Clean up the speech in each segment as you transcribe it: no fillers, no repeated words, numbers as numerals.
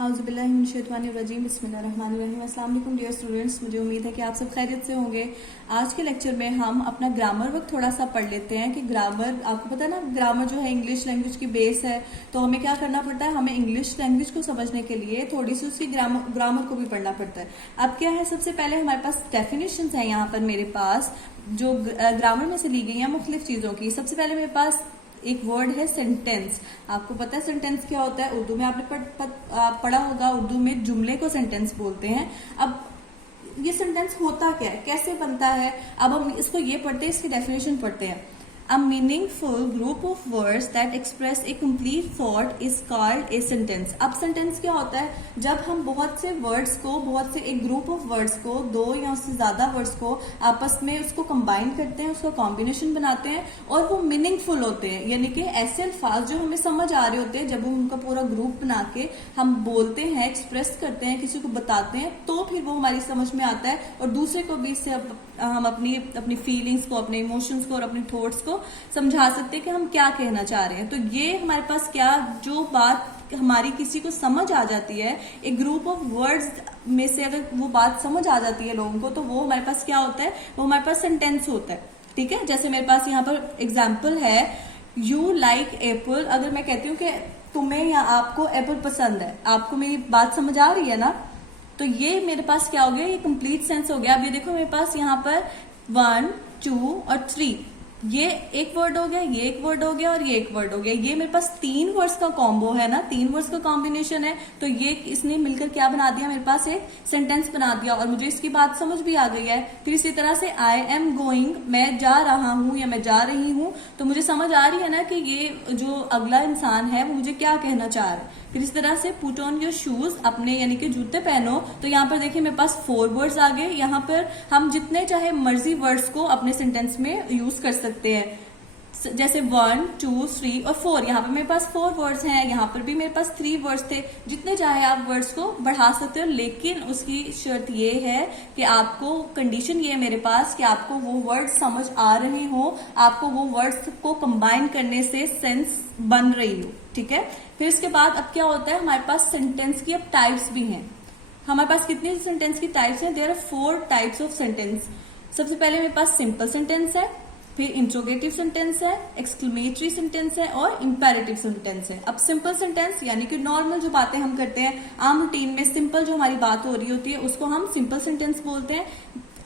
औज़ुबिल्लाहिमिनश्शैतानिर्रजीम बिस्मिल्लाहिर्रहमानिर्रहीम। अस्सलाम वालेकुम डियर स्टूडेंट्स, मुझे उम्मीद है कि आप सब खैरियत से होंगे। आज के लेक्चर में हम अपना ग्रामर वर्क थोड़ा सा पढ़ लेते हैं कि ग्रामर, आपको पता है ना, ग्रामर जो है इंग्लिश लैंग्वेज की बेस है। तो हमें क्या करना पड़ता है, हमें इंग्लिश लैंग्वेज को समझने के लिए थोड़ी सी उसकी ग्रामर को भी पढ़ना पड़ता है। अब क्या है, सबसे पहले हमारे पास डेफिनेशन है यहाँ पर मेरे पास, जो ग्रामर में से ली गई है मुख्तलिफ चीज़ों की। सबसे पहले मेरे पास एक वर्ड है सेंटेंस। आपको पता है सेंटेंस क्या होता है, उर्दू में आपने पढ़ा होगा, उर्दू में जुमले को सेंटेंस बोलते हैं। अब ये सेंटेंस होता क्या है, कैसे बनता है, अब हम इसको ये पढ़ते हैं, इसकी डेफिनेशन पढ़ते हैं। A meaningful group of words that express a complete thought is called a sentence। अब सेंटेंस क्या होता है, जब हम बहुत से वर्ड्स को, बहुत से एक ग्रुप ऑफ वर्ड्स को, दो या उससे ज्यादा वर्ड्स को आपस में उसको कंबाइन करते हैं, उसका कॉम्बिनेशन बनाते हैं और वो मीनिंगफुल होते हैं, यानी कि ऐसे अल्फाज जो हमें समझ आ रहे होते हैं, जब हम उनका पूरा ग्रुप बना के हम बोलते हैं, एक्सप्रेस करते हैं, किसी को बताते हैं, तो फिर वो हमारी समझ में आता है और दूसरे को भी इससे हम अपनी फीलिंग्स को, अपने इमोशंस को और अपने थॉट्स को समझा सकते हैं कि हम क्या कहना चाह रहे हैं। तो ये हमारे पास क्या, जो बात हमारी किसी को समझ आ जाती है, एक ग्रुप ऑफ वर्ड्स में से अगर वो बात समझ आ जाती है लोगों को, तो वो हमारे पास क्या होता है, वो हमारे पास सेंटेंस होता है। ठीक है, जैसे मेरे पास यहाँ पर एग्जाम्पल है, यू लाइक एप्पल। अगर मैं कहती हूँ कि तुम्हें या आपको एप्पल पसंद है, आपको मेरी बात समझ आ रही है ना, तो ये मेरे पास क्या हो गया, ये कंप्लीट सेंस हो गया। अब ये देखो मेरे पास यहाँ पर 1, 2 और 3, ये एक वर्ड हो गया, ये एक वर्ड हो गया और ये एक वर्ड हो गया। ये मेरे पास 3 वर्ड्स का कॉम्बो है ना, 3 वर्ड्स का कॉम्बिनेशन है। तो ये इसने मिलकर क्या बना दिया, मेरे पास एक सेंटेंस बना दिया और मुझे इसकी बात समझ भी आ गई है। फिर इसी तरह से आई एम गोइंग, मैं जा रहा हूं या मैं जा रही हूं, तो मुझे समझ आ रही है ना कि ये जो अगला इंसान है वो मुझे क्या कहना चाह रहा है। फिर इस तरह से पुट ऑन योर शूज, अपने यानी कि जूते पहनो। तो यहाँ पर देखिए मेरे पास 4 वर्ड्स आ गए। यहाँ पर हम जितने चाहे मर्जी वर्ड्स को अपने सेंटेंस में यूज कर सकते हैं, जैसे 1, 2, 3 और 4। यहाँ पर मेरे पास 4 वर्ड्स हैं, यहाँ पर भी मेरे पास 3 वर्ड्स थे। जितने चाहे आप वर्ड्स को बढ़ा सकते हो, लेकिन उसकी शर्त ये है कि आपको, कंडीशन ये है मेरे पास कि आपको वो वर्ड्स समझ आ रहे हो, आपको वो वर्ड्स को कंबाइन करने से सेंस बन रही हो। ठीक है, फिर इसके बाद अब क्या होता है, हमारे पास सेंटेंस की अब टाइप्स भी हैं। हमारे पास कितनी सेंटेंस की टाइप्स हैं, there are 4 types of sentence. सबसे पहले मेरे पास सिंपल सेंटेंस है, फिर इंट्रोगेटिव सेंटेंस है, एक्सक्लेमेटरी सेंटेंस है और इंपेरेटिव सेंटेंस है। अब सिंपल सेंटेंस यानी कि नॉर्मल जो बातें हम करते हैं आम रूटीन में, सिंपल जो हमारी बात हो रही होती है, उसको हम सिंपल सेंटेंस बोलते हैं।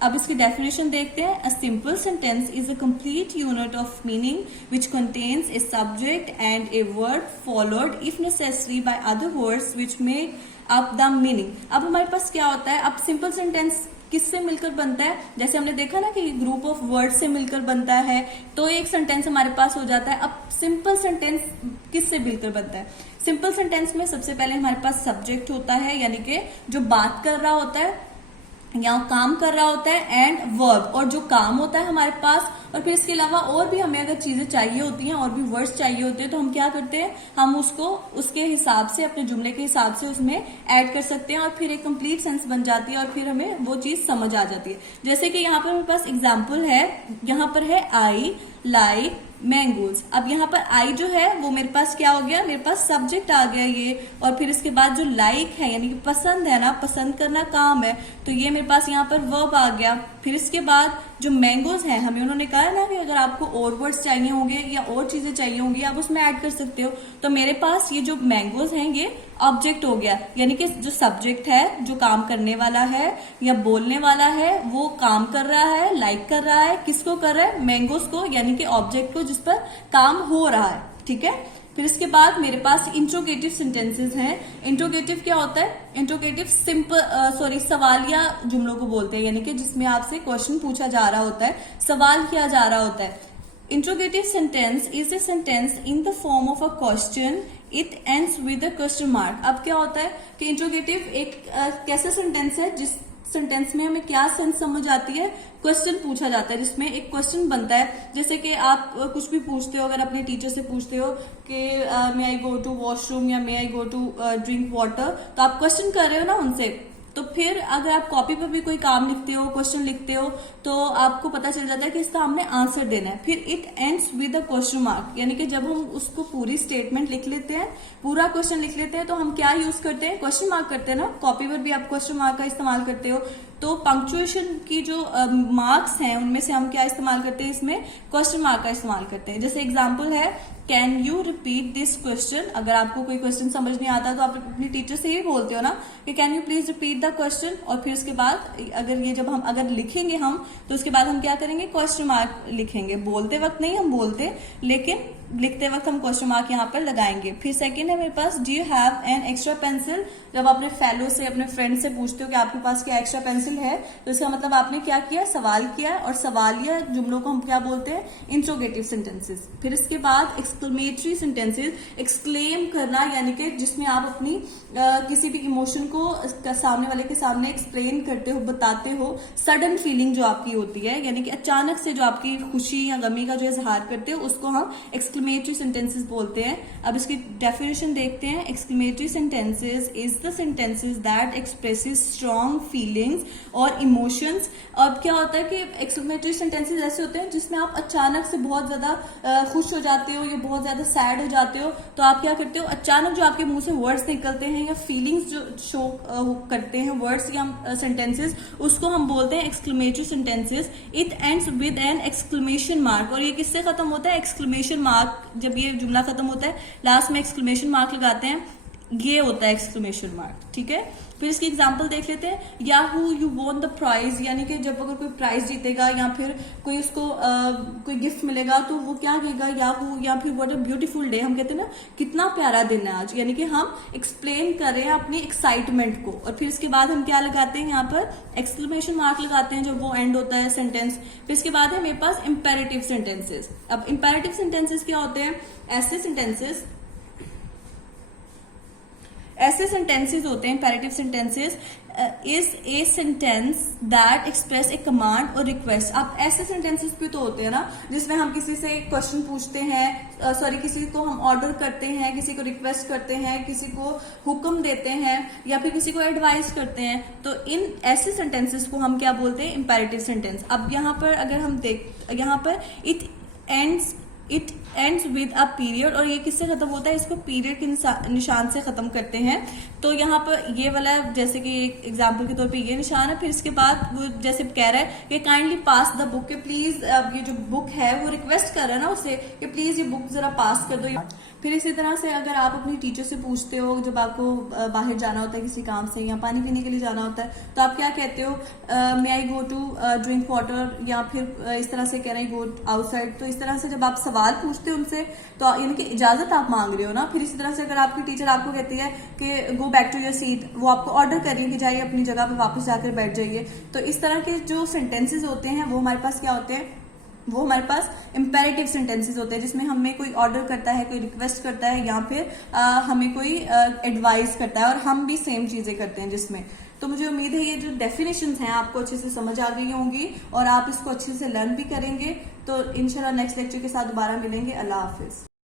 अब इसकी डेफिनेशन देखते हैं। A simple sentence is a complete unit of meaning which contains a subject and a word followed if necessary by other words which make up the meaning. अब हमारे पास क्या होता है, अब सिंपल सेंटेंस किससे मिलकर बनता है, जैसे हमने देखा ना कि ग्रुप ऑफ वर्ड से मिलकर बनता है, तो एक सेंटेंस हमारे पास हो जाता है। अब सिंपल सेंटेंस किससे मिलकर बनता है, सिंपल सेंटेंस में सबसे पहले हमारे पास सब्जेक्ट होता है, यानी कि जो बात कर रहा होता है या काम कर रहा होता है, एंड वर्ब, और जो काम होता है हमारे पास। और फिर इसके अलावा और भी हमें अगर चीजें चाहिए होती हैं और भी वर्ड्स चाहिए होते हैं, तो हम क्या करते हैं, हम उसको उसके हिसाब से, अपने जुमले के हिसाब से उसमें ऐड कर सकते हैं और फिर एक कंप्लीट सेंस बन जाती है और फिर हमें वो चीज समझ आ जाती है। जैसे कि यहाँ पर मेरे पास एग्जाम्पल है, यहाँ पर है आई लाइक मैंगोज। अब यहाँ पर आई जो है वो मेरे पास क्या हो गया, मेरे पास सब्जेक्ट आ गया ये, और फिर इसके बाद जो लाइक है यानी कि पसंद है ना, पसंद करना काम है, तो ये मेरे पास यहाँ पर वर्ब आ गया। फिर इसके बाद जो मैंगोज है, हमें उन्होंने कहा ना कि अगर आपको और वर्ड्स चाहिए होंगे या और चीजें चाहिए होंगी आप उसमें ऐड कर सकते हो। तो मेरे पास ये जो मैंगोज हैं ये ऑब्जेक्ट हो गया, यानी कि जो सब्जेक्ट है, जो काम करने वाला है या बोलने वाला है, वो काम कर रहा है, लाइक कर रहा है, किसको कर रहा है, मैंगोज को, यानी कि ऑब्जेक्ट को जिस पर काम हो रहा है। ठीक है, फिर इसके बाद मेरे पास इंट्रोगेटिव सेंटेंसेस हैं। इंट्रोगेटिव क्या होता है, इंट्रोगेटिव सवालिया जुमलों को बोलते हैं, यानी कि जिसमें आपसे क्वेश्चन पूछा जा रहा होता है, सवाल किया जा रहा होता है। Interrogative sentence is a sentence in the form of a question, it ends with a question mark. अब क्या होता है कि इंट्रोगेटिव एक कैसा सेंटेंस है जिस सेंटेंस में हमें क्या सेंस समझ आती है, क्वेश्चन पूछा जाता है, जिसमें एक क्वेश्चन बनता है। जैसे कि आप कुछ भी पूछते हो, अगर अपने टीचर से पूछते हो कि मे आई गो टू वॉशरूम या मे आई गो टू ड्रिंक वाटर, तो आप क्वेश्चन कर रहे हो ना उनसे, तो फिर अगर आप कॉपी पर भी कोई काम लिखते हो, क्वेश्चन लिखते हो, तो आपको पता चल जाता है कि इसका हमने आंसर देना है। फिर it ends with a question mark, यानी कि जब हम उसको पूरी स्टेटमेंट लिख लेते हैं, पूरा क्वेश्चन लिख लेते हैं, तो हम क्या यूज करते हैं, क्वेश्चन मार्क करते हैं ना। कॉपी पर भी आप क्वेश्चन मार्क का इस्तेमाल करते हो। तो पंक्चुएशन की जो मार्क्स हैं उनमें से हम क्या इस्तेमाल करते हैं, इसमें क्वेश्चन मार्क का इस्तेमाल करते हैं। जैसे एग्जाम्पल है, can you repeat this question. अगर आपको कोई क्वेश्चन समझ नहीं आता तो आप अपनी टीचर से ही बोलते हो ना कि can you please repeat the question, और फिर उसके बाद अगर ये जब हम अगर लिखेंगे हम, तो उसके बाद हम क्या करेंगे, क्वेश्चन मार्क लिखेंगे। बोलते वक्त नहीं हम बोलते, लेकिन लिखते वक्त हम क्वेश्चन मार्क यहाँ पर लगाएंगे। फिर सेकंड है मेरे पास, do you have an extra pencil. जब अपने फेलो से, अपने फ्रेंड से पूछते हो कि आपके पास क्या एक्स्ट्रा पेंसिल है, तो इसका मतलब आपने क्या किया, सवाल किया। और सवालिया जुमलों को हम क्या बोलते हैं, इंट्रोगेटिव सेंटेंसेस। फिर इसके बाद एक्सक्लेमेटरी सेंटेंसेस, एक्सक्लेम करना, यानी कि जिसमें आप अपनी किसी भी इमोशन को सामने वाले के सामने एक्सप्लेन करते हो, बताते हो। सडन फीलिंग जो आपकी होती है, यानी कि अचानक से जो आपकी खुशी या गमी का जो इजहार करते हो, उसको हम एक्सक्लेमेटरी सेंटेंसेस बोलते हैं। अब इसकी डेफिनेशन देखते हैं। Exclamatory sentences is the sentences that expresses strong feelings और इमोशंस। अब क्या होता है कि एक्सक्लेमेटरी सेंटेंसेस ऐसे होते हैं जिसमें आप अचानक से बहुत ज्यादा खुश हो जाते हो या बहुत ज्यादा सैड हो जाते हो, तो आप क्या करते हो, अचानक जो आपके मुंह से वर्ड्स निकलते हैं या फीलिंग्स जो शो करते हैं, वर्ड्स या सेंटेंसेस, उसको हम बोलते हैं exclamatory sentences. It ends with an exclamation mark, और ये किससे खत्म होता है, एक्सक्लेमेशन मार्क। जब ये जुमला खत्म होता है, लास्ट में एक्सक्लेमेशन मार्क लगाते हैं, ये होता है एक्सक्लेमेशन मार्क। ठीक है, फिर इसकी एग्जांपल देख लेते हैं। Yahoo you won the prize, यानी कि जब अगर कोई प्राइज जीतेगा या फिर कोई उसको कोई गिफ्ट मिलेगा, तो वो क्या कहेगा, याहू, या फिर व्हाट अ ब्यूटीफुल डे। हम कहते हैं ना, कितना प्यारा दिन है आज, यानी कि हम एक्सप्लेन कर रहे हैं अपनी एक्साइटमेंट को। और फिर इसके बाद हम क्या लगाते हैं, यहाँ पर एक्सक्लेमेशन मार्क लगाते हैं जब वो एंड होता है सेंटेंस। फिर इसके बाद है मेरे पास इंपेरेटिव सेंटेंसेस। अब इंपेरेटिव सेंटेंसेस क्या होते हैं, ऐसे सेंटेंसेस होते हैं, imperative sentences is a sentence that express A command और रिक्वेस्ट। अब ऐसे सेंटेंसेस भी तो होते हैं ना, जिसमें हम किसी से क्वेश्चन पूछते हैं, किसी को हम ऑर्डर करते हैं, किसी को रिक्वेस्ट करते हैं, किसी को हुक्म देते हैं, या फिर किसी को एडवाइस करते हैं। तो इन ऐसे सेंटेंसेस को हम क्या बोलते हैं, इंपेरेटिव सेंटेंस। अब यहाँ पर अगर हम यहाँ पर it ends with a period, और ये किससे खत्म होता है, इसको पीरियड के निशान से खत्म करते हैं। तो यहाँ पर ये वाला, जैसे कि एग्जांपल के तौर पे ये निशान है। फिर इसके बाद वो जैसे कह रहा है कि काइंडली पास द बुक, के प्लीज, अब ये जो बुक है वो रिक्वेस्ट कर रहा है ना उससे कि प्लीज ये बुक जरा पास कर दो। फिर इसी तरह से अगर आप अपनी टीचर से पूछते हो, जब आपको बाहर जाना होता है किसी काम से या पानी पीने के लिए जाना होता है, तो आप क्या कहते हो, मे आई गो टू ड्रिंक वाटर, या फिर इस तरह से कह रहे हैं गो आउटसाइड। तो इस तरह से जब आप सवाल पूछते हो उनसे, तो इनकी इजाजत आप मांग रहे हो ना। फिर इसी तरह से अगर आपकी टीचर आपको कहती है कि go back to your seat, वो आपको ऑर्डर कर रही है कि जाइए अपनी जगह पे वापस जाकर बैठ जाइए। तो इस तरह के जो सेंटेंसेस होते हैं वो हमारे पास क्या होते हैं, वो हमारे पास इंपेरेटिव सेंटेंसेस होते हैं, जिसमें हमें कोई ऑर्डर करता है, कोई रिक्वेस्ट करता है, या फिर हमें कोई एडवाइस करता है, और हम भी सेम चीजें करते हैं जिसमें। तो मुझे उम्मीद है ये जो डेफिनेशंस हैं आपको अच्छे से समझ आ गई होंगी और आप इसको अच्छे से लर्न भी करेंगे। तो इंशाल्लाह नेक्स्ट लेक्चर के साथ दोबारा मिलेंगे। अल्लाह हाफिज।